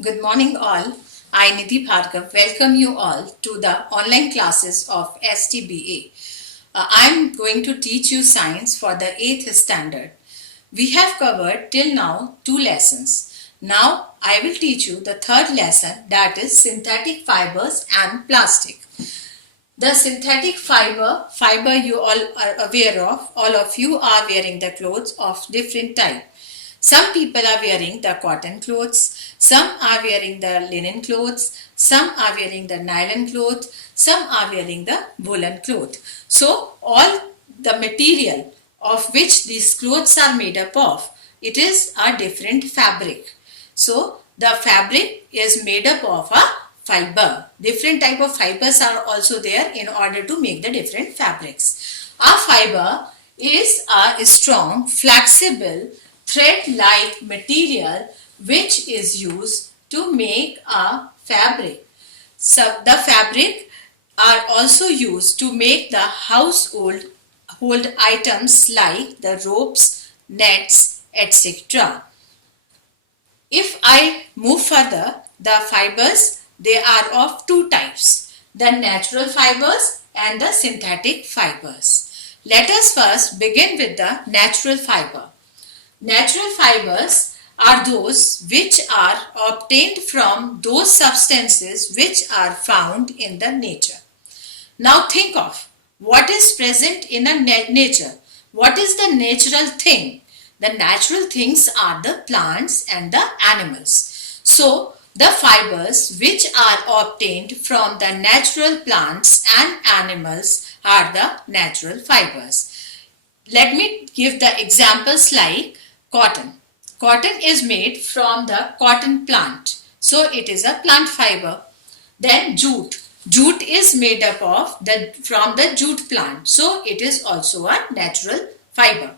Good morning, all. I, Nidhi Bhargav, welcome you all to the online classes of STBA. I'm going to teach you science for the 8th standard. We have covered till now 2 lessons. Now I will teach you the third lesson, that is synthetic fibers and plastic. The synthetic fiber you all are aware of. All of you are wearing the clothes of different type. Some people are wearing the cotton clothes, some are wearing the linen clothes, some are wearing the nylon cloth, some are wearing the woolen cloth. So all the material of which these clothes are made up of, it is a different fabric. So the fabric is made up of a fiber. Different type of fibers are also there in order to make the different fabrics. A fiber is a strong, flexible, thread-like material which is used to make a fabric. So the fabric are also used to make the household items like the ropes, nets, etc. If I move further, the fibers, they are of two types, the natural fibers and the synthetic fibers. Let us first begin with the natural fiber. Natural fibers are those which are obtained from those substances which are found in the nature. Now think of what is present in a nature. What is the natural thing? The natural things are the plants and the animals. So the fibers which are obtained from the natural plants and animals are the natural fibers. Let me give the examples like cotton. Cotton is made from the cotton plant. So it is a plant fiber. Then jute. Jute is made up of from the jute plant. So it is also a natural fiber.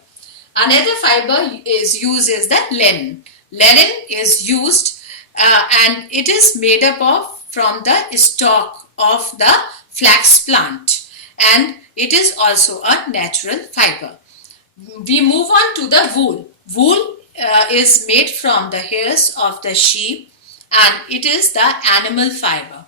Another fiber is used is the linen. Linen is used and it is made up of from the stalk of the flax plant, and it is also a natural fiber. We move on to the wool. Wool is made from the hairs of the sheep and it is the animal fiber.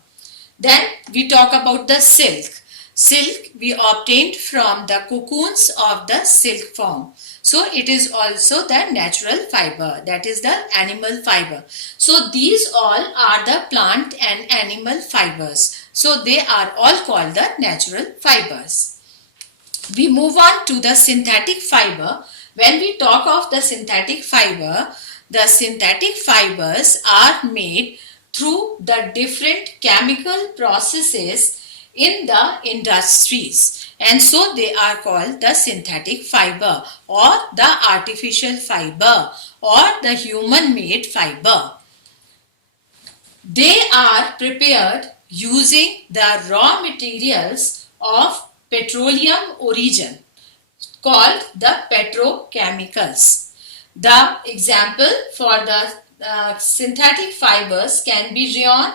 Then we talk about the silk. Silk we obtained from the cocoons of the silkworm. So it is also the natural fiber, that is the animal fiber. So these all are the plant and animal fibers. So they are all called the natural fibers. We move on to the synthetic fiber. When we talk of the synthetic fibers are made through the different chemical processes in the industries, and so they are called the synthetic fiber or the artificial fiber or the human made fiber. They are prepared using the raw materials of petroleum origin called the petrochemicals. The example for the synthetic fibers can be rayon,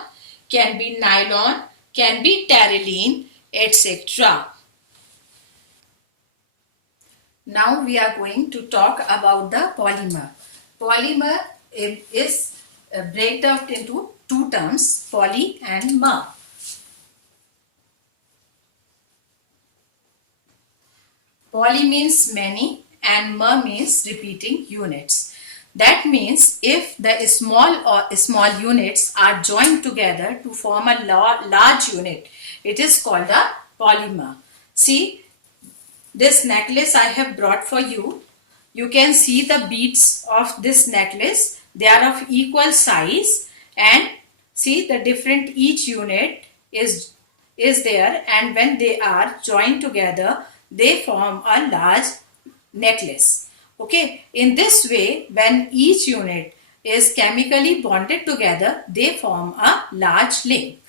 can be nylon, can be terylene, etc. Now we are going to talk about the polymer. Polymer is breakdown into two terms, poly and mer. Poly means many and mer means repeating units. That means if the small units are joined together to form a large unit, it is called a polymer. See, this necklace I have brought for you. You can see the beads of this necklace. They are of equal size, and see the different each unit is there, and when they are joined together, they form a large necklace. Okay, in this way, when each unit is chemically bonded together, they form a large link.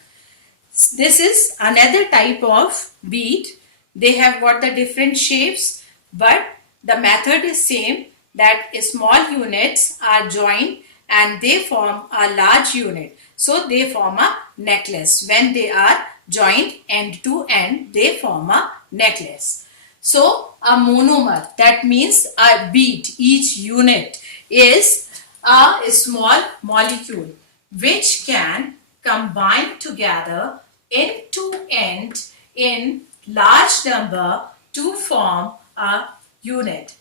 This is another type of bead. They have got the different shapes, but the method is same, that small units are joined and they form a large unit. So they form a necklace. When they are joined end to end, they form a necklace. So a monomer, that means a bead, each unit is a small molecule. which can combine together end to end in large number to form a unit,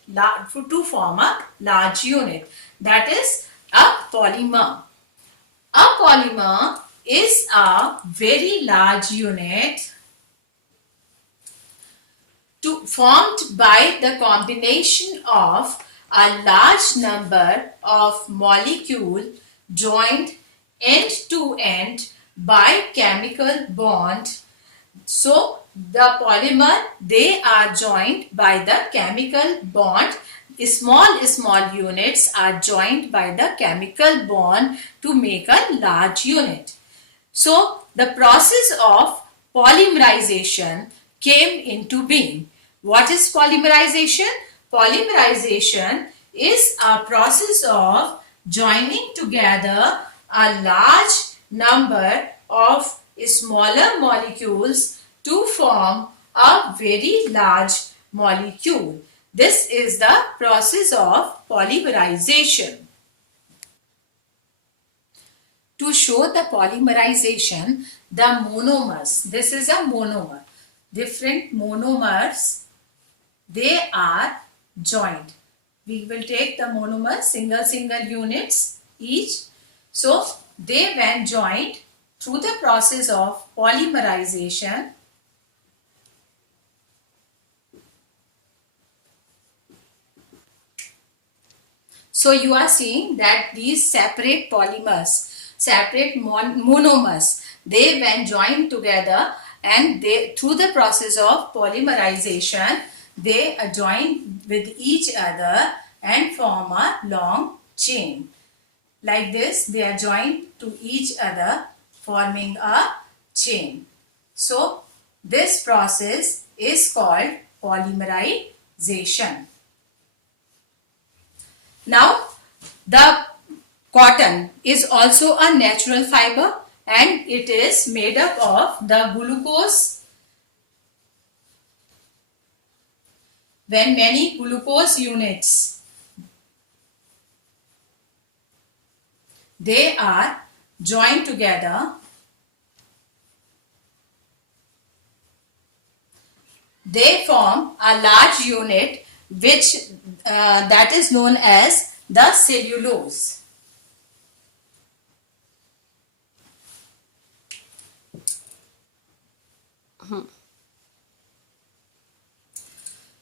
to form a large unit. That is a polymer. A polymer is a very large unit formed by the combination of a large number of molecules joined end to end by chemical bond. So the polymer, they are joined by the chemical bond. Small units are joined by the chemical bond to make a large unit. So the process of polymerization came into being. What is polymerization? Polymerization is a process of joining together a large number of smaller molecules to form a very large molecule. This is the process of polymerization. To show the polymerization, the monomers, this is a monomer. Different monomers, they are joined. We will take the monomers, single units each. So they, when joined through the process of polymerization, so you are seeing that these separate polymers, separate monomers, they, when joined together and they, through the process of polymerization, they are joined with each other and form a long chain. Like this, they are joined to each other, forming a chain. So this process is called polymerization. Now, the cotton is also a natural fiber and it is made up of the glucose. When many glucose units, they are joined together, they form a large unit which that is known as the cellulose.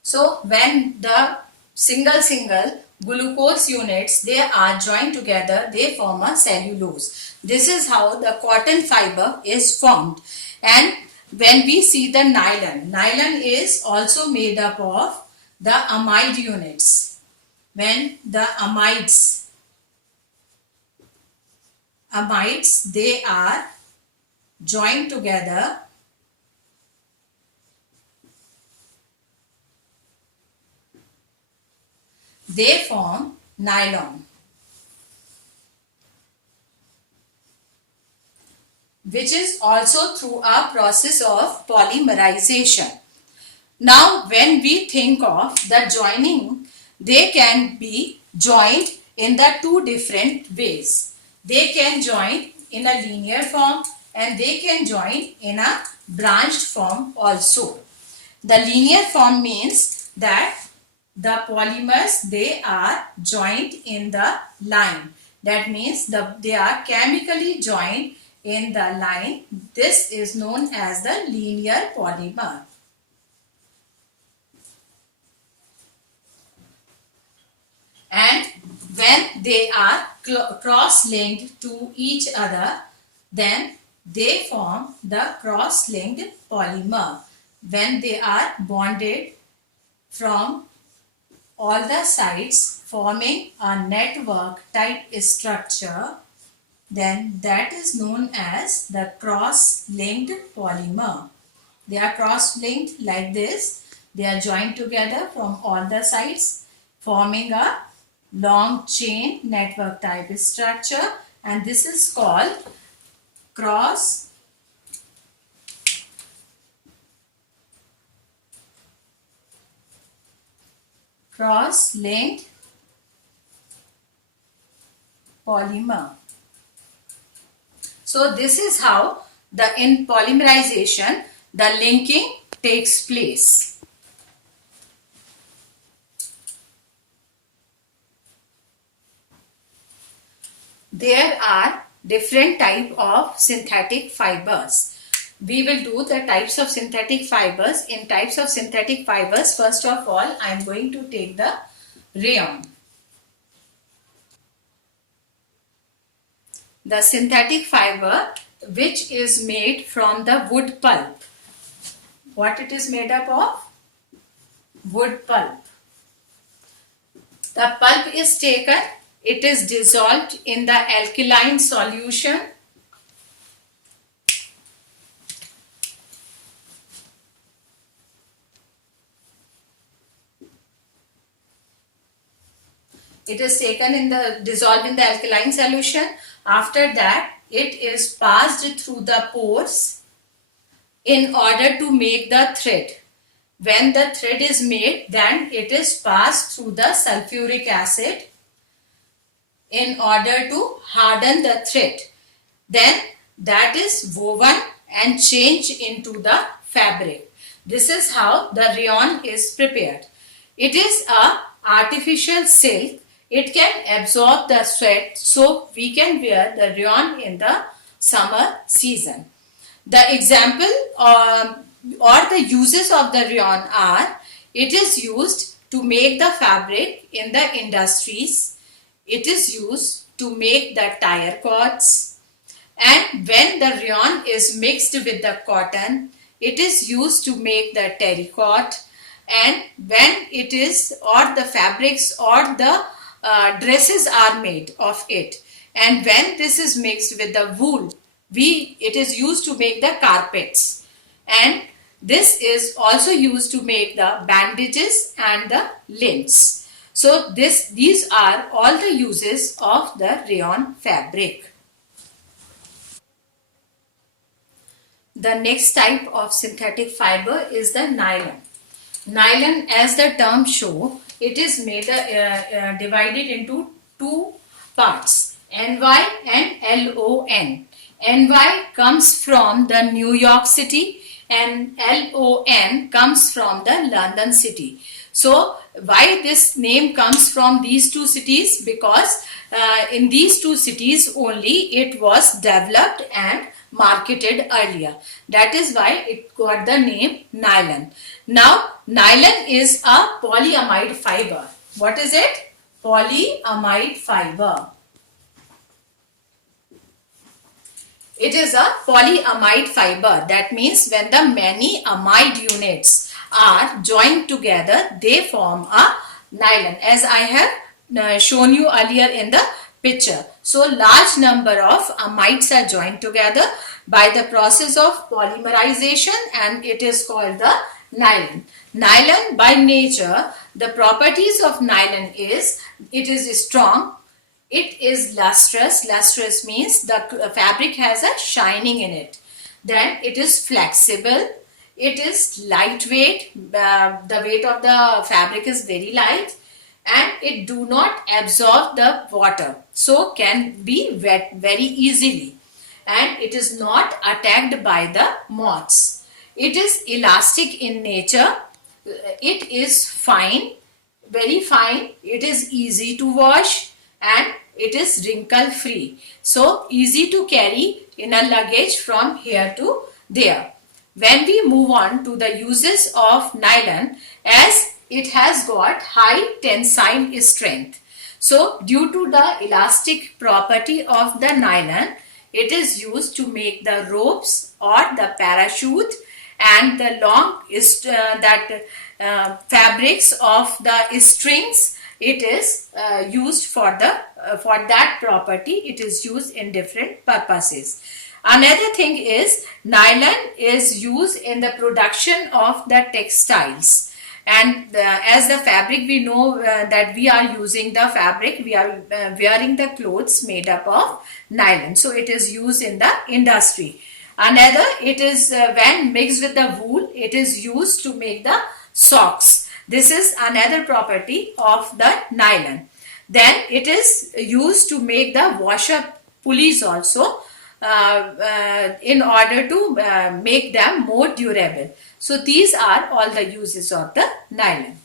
So when the single glucose units, they are joined together, they form a cellulose. This is how the cotton fiber is formed. And when we see the nylon is also made up of the amide units. When the amides, they are joined together, they form nylon, which is also through a process of polymerization. Now, when we think of the joining, they can be joined in the two different ways. They can join in a linear form and they can join in a branched form also. The linear form means that the polymers, they are joined in the line. That means they are chemically joined in the line. This is known as the linear polymer. And when they are cross-linked to each other, then they form the cross-linked polymer. When they are bonded from all the sides, forming a network type structure, then that is known as the cross-linked polymer. They are cross-linked like this. They are joined together from all the sides, forming a long chain network type structure, and this is called cross-linked polymer. So this is how in polymerization the linking takes place. There are different type of synthetic fibers. We will do the types of synthetic fibers. In types of synthetic fibers, first of all, I am going to take the rayon. The synthetic fiber which is made from the wood pulp. What it is made up of? Wood pulp. The pulp is taken, it is dissolved in the alkaline solution. It is taken dissolved in the alkaline solution. After that, it is passed through the pores in order to make the thread. When the thread is made, then it is passed through the sulfuric acid in order to harden the thread. Then that is woven and changed into the fabric. This is how the rayon is prepared. It is a artificial silk. It can absorb the sweat, so we can wear the rayon in the summer season. The example or the uses of the rayon are, it is used to make the fabric in the industries. It is used to make the tire cords. And when the rayon is mixed with the cotton, it is used to make the terracotta. And when it is, or the fabrics or the dresses are made of it. And when this is mixed with the wool, it is used to make the carpets. And this is also used to make the bandages and the lints. So these are all the uses of the rayon fabric. The next type of synthetic fiber is the nylon. Nylon, as the term show, it is made divided into two parts, NY and LON. NY comes from the New York City and LON comes from the London City. So why this name comes from these two cities? Because in these two cities only it was developed and marketed earlier. That is why it got the name nylon. Now nylon is a polyamide fiber. What is it? Polyamide fiber. It is a polyamide fiber. That means when the many amide units are joined together, they form a nylon, as I have shown you earlier in the picture. So large number of amides are joined together by the process of polymerization and it is called the nylon. Nylon by nature, the properties of nylon is, it is strong, it is lustrous. Lustrous means the fabric has a shining in it. Then it is flexible. It is lightweight. The weight of the fabric is very light and it do not absorb the water. So can be wet very easily. And it is not attacked by the moths. It is elastic in nature. It is fine, very fine. It is easy to wash and it is wrinkle free. So easy to carry in a luggage from here to there. When we move on to the uses of nylon, as it has got high tensile strength. So due to the elastic property of the nylon, it is used to make the ropes or the parachute and the long fabrics of the strings. It is used for that property. It is used in different purposes. Another thing is nylon is used in the production of the textiles. And as the fabric, we know that we are using the fabric, we are wearing the clothes made up of nylon. So it is used in the industry. Another, it is when mixed with the wool, it is used to make the socks. This is another property of the nylon. Then it is used to make the washer pulleys also. in order to make them more durable. So these are all the uses of the nylon.